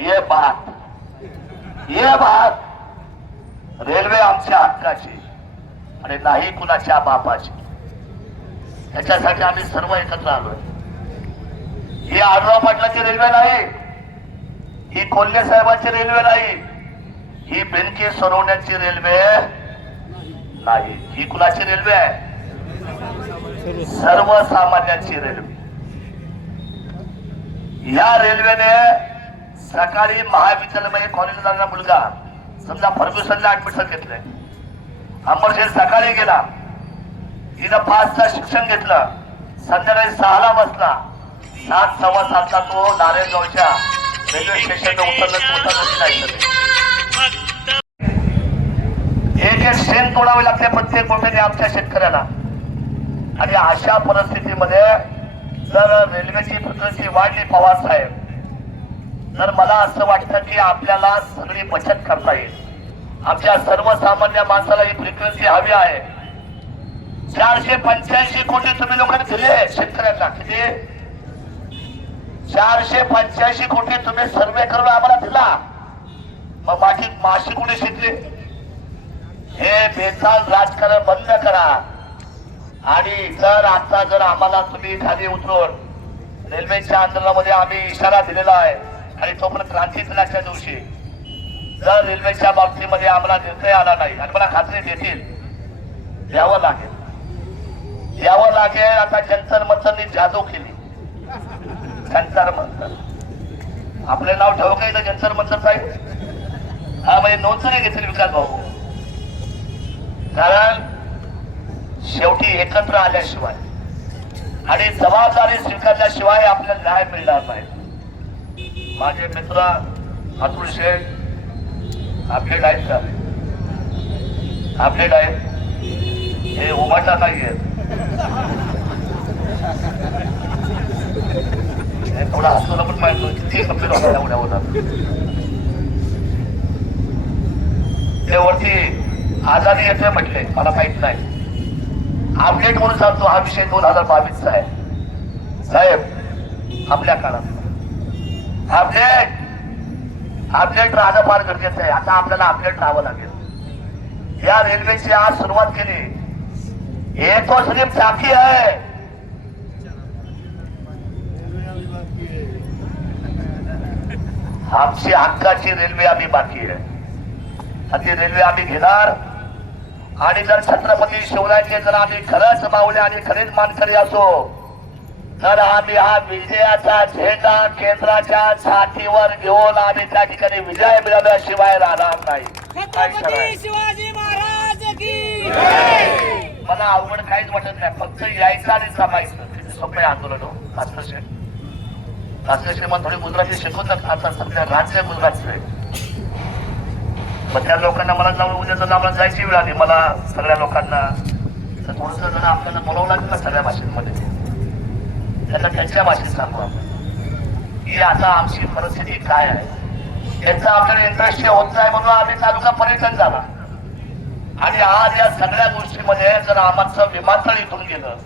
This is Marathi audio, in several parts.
ये बात रेल्वे आमच्या हक्काची आणि नाही कुणाच्या बापाची. त्याच्यासाठी आम्ही सर्व एकत्र आलोय. ही आडराव पाटलाची रेल्वे नाही, ही कोल्हे साहेबांची रेल्वे नाही, ही बेनके सोडवण्याची रेल्वे नाही. ही कुणाची रेल्वे आहे? सर्वसामान्यांची रेल्वे. या रेल्वेने सकाळी महाविद्यालय कॉलेजला जाणारा मुलगा समजा फर्ग्युसनला ऍडमिशन घेतलंय, अंबरशेर सकाळी गेला, तिथं 5चं शिक्षण घेतलं, संध्याकाळी 6ला बसला, 7 सव्वा 7ला तो नारायणगावच्या रेल्वे स्टेशनला उतरलं नाही. एक शेण तोडावे लागते प्रत्येक गोष्टीने आमच्या शेतकऱ्याला. आणि अशा परिस्थितीमध्ये जर रेल्वेची फ्रिक्वेन्सी वाढली पवार साहेब, तर मला असं वाटतं की आपल्याला सगळी बचत करता येईल. आमच्या सर्वसामान्य माणसाला ही फ्रिक्वेन्सी हवी आहे. 485 कोटी तुम्ही लोकांनी दिले शेतकऱ्यांना. किती? 485 कोटी तुम्ही सर्वे करून आम्हाला दिला. मग माशी कुठे शिकली? हे बेताल राजकारण बंद करा. आणि जर आम्हाला तुम्ही खाली उतरून रेल्वेच्या आंदोलनामध्ये आम्ही इशारा दिलेला आहे आणि तो पण क्रांती दिनाच्या दिवशी जर रेल्वेच्या बाबतीमध्ये आम्हाला निर्णय आला नाही आणि मला खात्री देतील, द्यावं लागेल. आता जंतर मंतरनी जादू केली. जंतर मंतर आपले नाव ठेवू का इथं जंतर मंतर साहेब? हा म्हणजे नोंदणी घेतली विकास भाऊ. कारण शेवटी एकत्र आल्याशिवाय आणि जबाबदारी स्वीकारल्याशिवाय आपल्याला न्याय मिळणार नाही. माझे मित्र अतुल शेठ अपडेट आहेत का? अपडेट आहेत. हे उमटला नाहीये. थोडा हसवलं पण माहिती किती कंप्लीट होता उद्या होतात ते वरती आजारी येते म्हटले, मला माहित नाही. अपडेट म्हणून सांगतो, हा विषय 2022चा आहे साहेब. आपल्या काळात अपडेट राहणं फार गरजेचं आहे. आता आपल्याला अपडेट राहावं लागेल. या रेल्वेची आज सुरुवात केली. हे तो सिर्फ चाकी आहे. आमची हक्काची रेल्वे आम्ही बाकी आहे. ती रेल्वे आम्ही घेणार. आणि जर छत्रपती शिवरायांचे जर आम्ही खरंच मावले आणि खरेच मानकरी असो, तर आम्ही हा विजयाचा झेंडा केंद्राच्या छातीवर घेऊन आम्ही त्या ठिकाणी विजय मिळवल्याशिवाय राहणार नाही. छत्रपती शिवाजी महाराज की. मला अवघड काहीच वाटत नाही, फक्त यायचं आणि जमायचं. किती सोपे आंदोलन हो. कास्टर मग थोडी गुजराती शिकवतात. आता सध्या राज्य गुजरातचं आहे. मग त्या लोकांना मला जाऊन उद्याचं नावाला जायची वेळ आली. मला सगळ्या लोकांना थोडस जण आपल्याला बोलावं लागेल ना सगळ्या भाषेमध्ये. त्यांना त्यांच्या भाषेत सांगू आपण की आता आमची परिस्थिती काय आहे. याचा आपल्याला इंटरेस्ट होत नाही म्हणून आम्ही तालुका पर्यटन झाला. आणि आज या सगळ्या गोष्टीमध्ये जर आमचं विमानतळ इथून गेलं,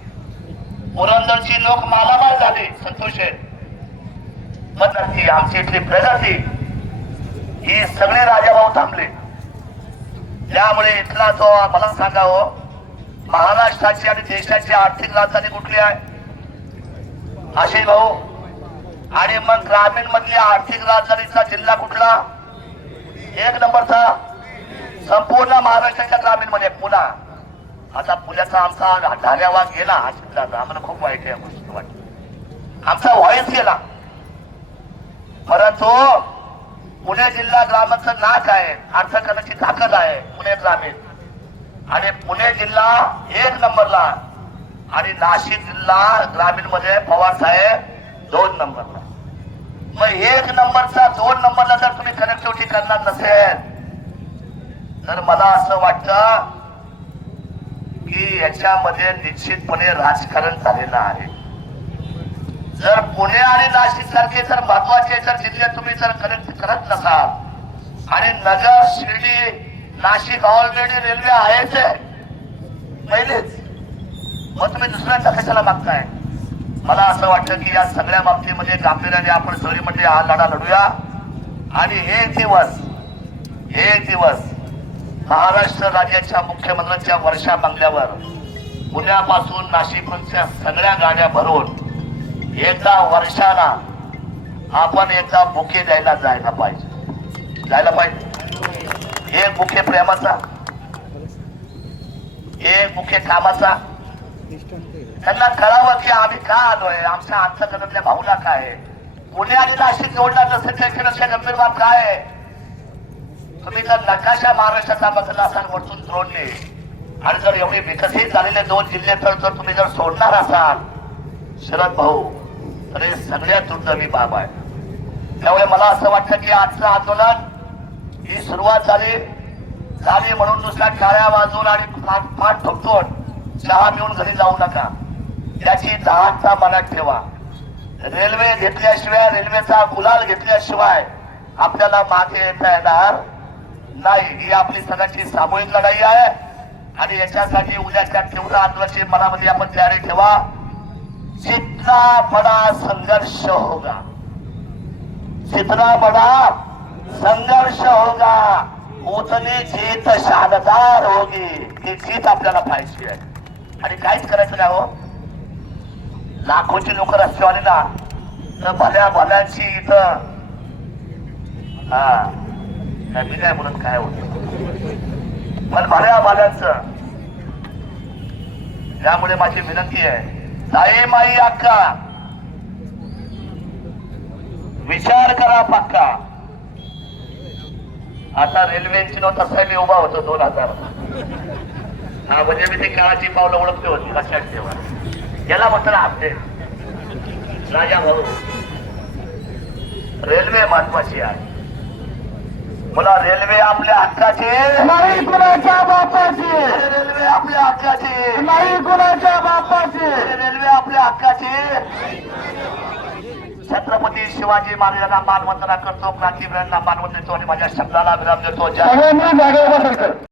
पुरंदरची लोक मालामाल झाले. संतोष मग आमची इथली प्रगती ही सगळे राजाभाऊ थांबले. त्यामुळे इथला तो मला सांगावं, महाराष्ट्राची आणि देशाची आर्थिक राजधानी कुठली आहे? आशिष भाऊ. आणि मग ग्रामीण मधली आर्थिक राजधानीचा जिल्हा कुठला? 1 नंबरचा संपूर्ण महाराष्ट्राच्या ग्रामीण मध्ये पुणा. आता पुण्याचा आमचा ढाल्यावा गेला. हा जिल्ह्याचा आम्हाला खूप वाईट आहे गोष्ट वाटत. आमचा व्हॉइस गेला. परंतु पुणे जिल्हा ग्रामाचं नाक आहे, अर्थ करण्याची ताकद आहे पुणे ग्रामीण. आणि पुणे जिल्हा 1 नंबरला आणि नाशिक जिल्हा ग्रामीण मध्ये पवार साहेब 2 नंबरला. मग 1 नंबरचा 2 नंबरला जर तुम्ही कनेक्टिव्हिटी करणार नसेल, तर मला असं वाटतं की याच्यामध्ये निश्चितपणे राजकारण झालेलं आहे. जर पुणे आणि नाशिक सारखे जर महत्वाचे जर जिल्हे तुम्ही जर कनेक्ट करत नसाल आणि नगर शिर्डी नाशिक ऑलरेडी रेल्वे आहेच पहिलेच, मग तुम्ही दुसऱ्यांचा कशाला मागताय? मला असं वाटतं की या सगळ्या बाबतीमध्ये गांभीर्याने आपण सगळी म्हणजे हा लढा लढूया आणि हे दिवस महाराष्ट्र राज्याच्या मुख्यमंत्र्यांच्या वर्षा बंगल्यावर पुण्यापासून नाशिकच्या सगळ्या गाड्या भरून एकदा वर्षाला आपण एकदा बुके द्यायला जायला पाहिजे. एक बुके प्रेमाचा, एक बुके कामाचा. त्यांना कळावं की आम्ही का आलोय, आमच्या अंतकरणातल्या भावना काय आहे. पुणे आणि नाशिक जोडला नसेल गंभीर बाब काय आहे. तुम्ही जर नकाशा महाराष्ट्राचा बदलला असाल वरतून जोडले आणि जर एवढे विकसित झालेले 2 जिल्हे तर जर तुम्ही जर सोडणार असाल शरद भाऊ तर हे सगळ्यात दुर्दैवी बाब आहे. त्यामुळे मला असं वाटतं की आजचं आंदोलन ही सुरुवात झाली म्हणून नुसत्या टाळ्या वाजवून आणि पाठ ठोकून चहा मिळून घरी जाऊ नका. त्याची जहाजचा मनात ठेवा. रेल्वे घेतल्याशिवाय, रेल्वेचा गुलाल घेतल्याशिवाय आपल्याला मागे येता येणार नाही. ही आपली सगळ्यांची सामूहिक लढाई आहे आणि याच्यासाठी उद्याच्या तीव्र आंदोलनाची मनामध्ये आपण तयारी ठेवा. जितना बड़ा संघर्ष होगा, जितना बड़ा संघर्ष होगा उतनी जीत शानदार होगी. ही जीत आपल्याला पाहिजे आहे आणि काहीच करायचं नाही हो. लाखोची लोक रस्त्यावर आले ना तर भल्या भल्यांची इथं मी काय म्हणत काय होत पण भल्या भल्यांचं. त्यामुळे माझी विनंती आहे, ताई माई अक्का विचार करा पक्का. आता रेल्वेची नोट तसा मी उभा होतो 2000 म्हणजे मी ते काळाची पावलं ओळखते होती. लक्षात ठेवा, याला म्हणतात अपडेट. राजा भाऊ, रेल्वे महत्वाची आहे. मला रेल्वे आपल्या हक्काची नाही, कुणाच्या बापाची. रेल्वे आपल्या हक्काची नाही, कुणाच्या बापाची. रेल्वे आपल्या हक्काची. छत्रपती शिवाजी महाराजांना मानवंदना करतो, क्रांतिवीरांना मानवंदना देतो आणि माझ्या शब्दाला विराम देतो.